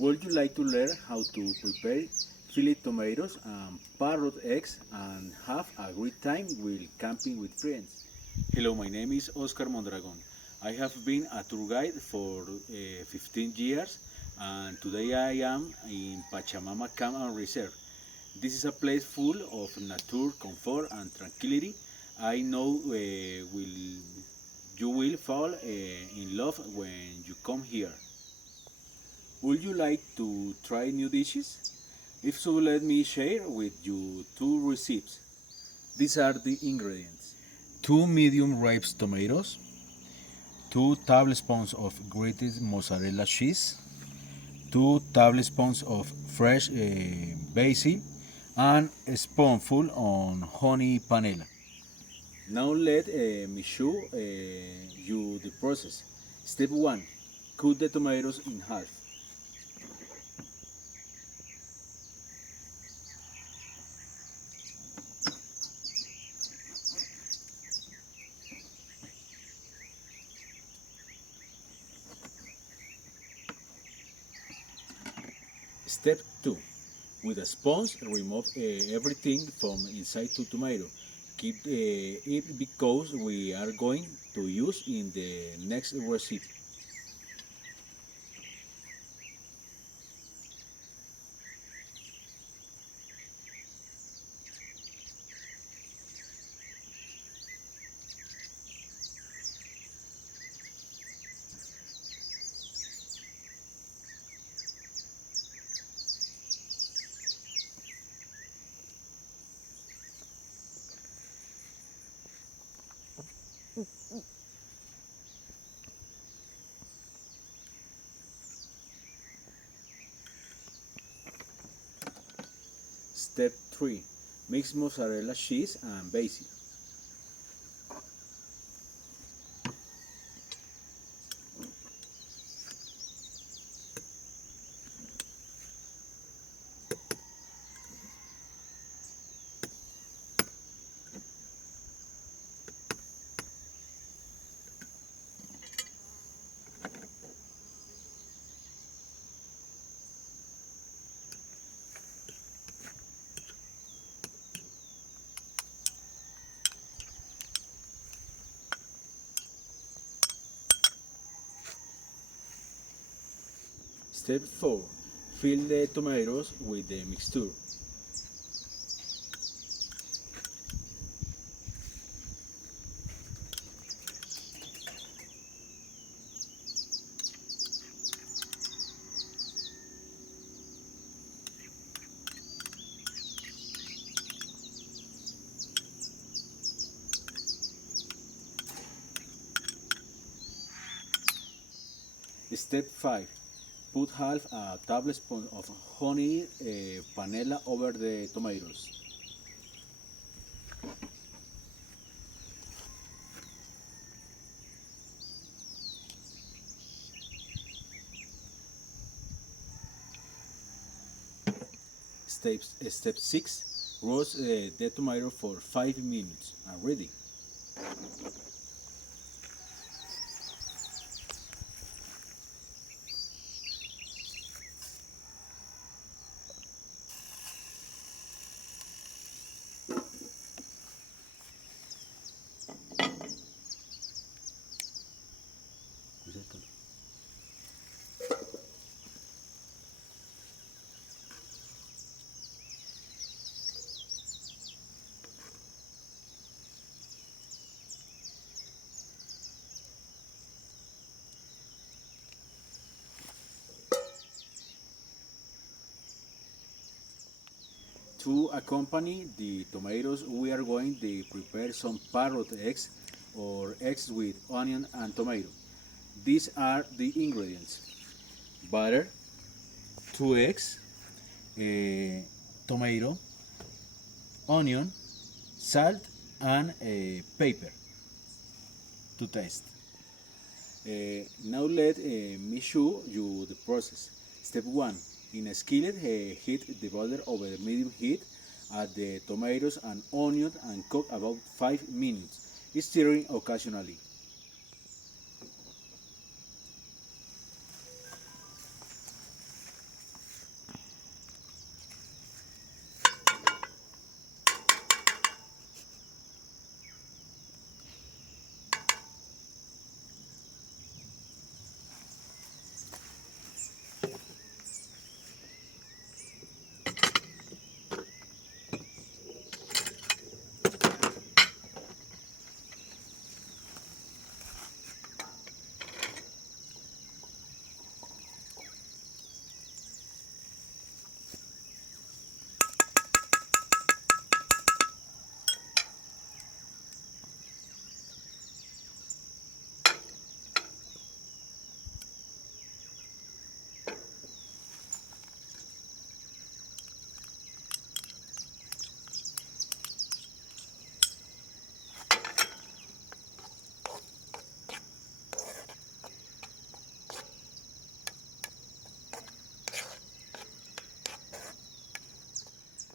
Would you like to learn how to prepare fillet tomatoes and parrot eggs and have a great time while camping with friends? Hello, my name is Oscar Mondragón. I have been a tour guide for 15 years and today I am in Pachamama Camp Reserve. This is a place full of nature, comfort, and tranquility. I know you will fall in love when you come here. Would you like to try new dishes? If so, let me share with you two recipes. These are the ingredients: two medium ripe tomatoes, two tablespoons of grated mozzarella cheese, two tablespoons of fresh basil, and a spoonful of honey panela. Now let me show you the process. Step 1. Cut the tomatoes in half. Step 2. With a sponge, remove everything from inside the tomato. Keep it because we are going to use in the next recipe. Step 3. Mix mozzarella cheese and basil. Step 4. Fill the tomatoes with the mixture. Step 5. Put half a tablespoon of honey panela over the tomatoes. Step 6. Roast the tomato for 5 minutes and ready. To accompany the tomatoes, we are going to prepare some parrot eggs or eggs with onion and tomato. These are the ingredients: butter, 2 eggs, tomato, onion, salt, and pepper to taste. Now let me show you the process. Step 1. In a skillet, heat the butter over medium heat. Add the tomatoes and onion and cook about 5 minutes, stirring occasionally.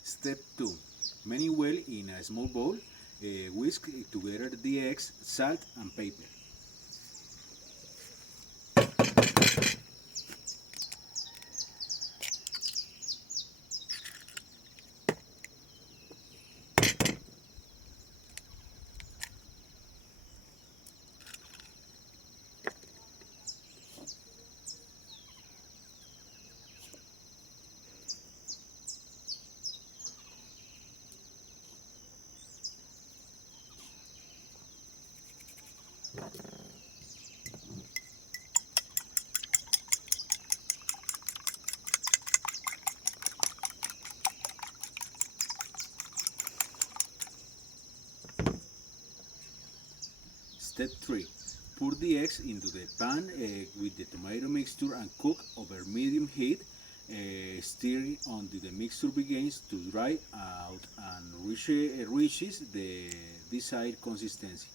Step 2. Many well in a small bowl. Whisk together the eggs, salt, and pepper. Step 3. Pour the eggs into the pan with the tomato mixture and cook over medium heat, stirring until the mixture begins to dry out and reaches the desired consistency.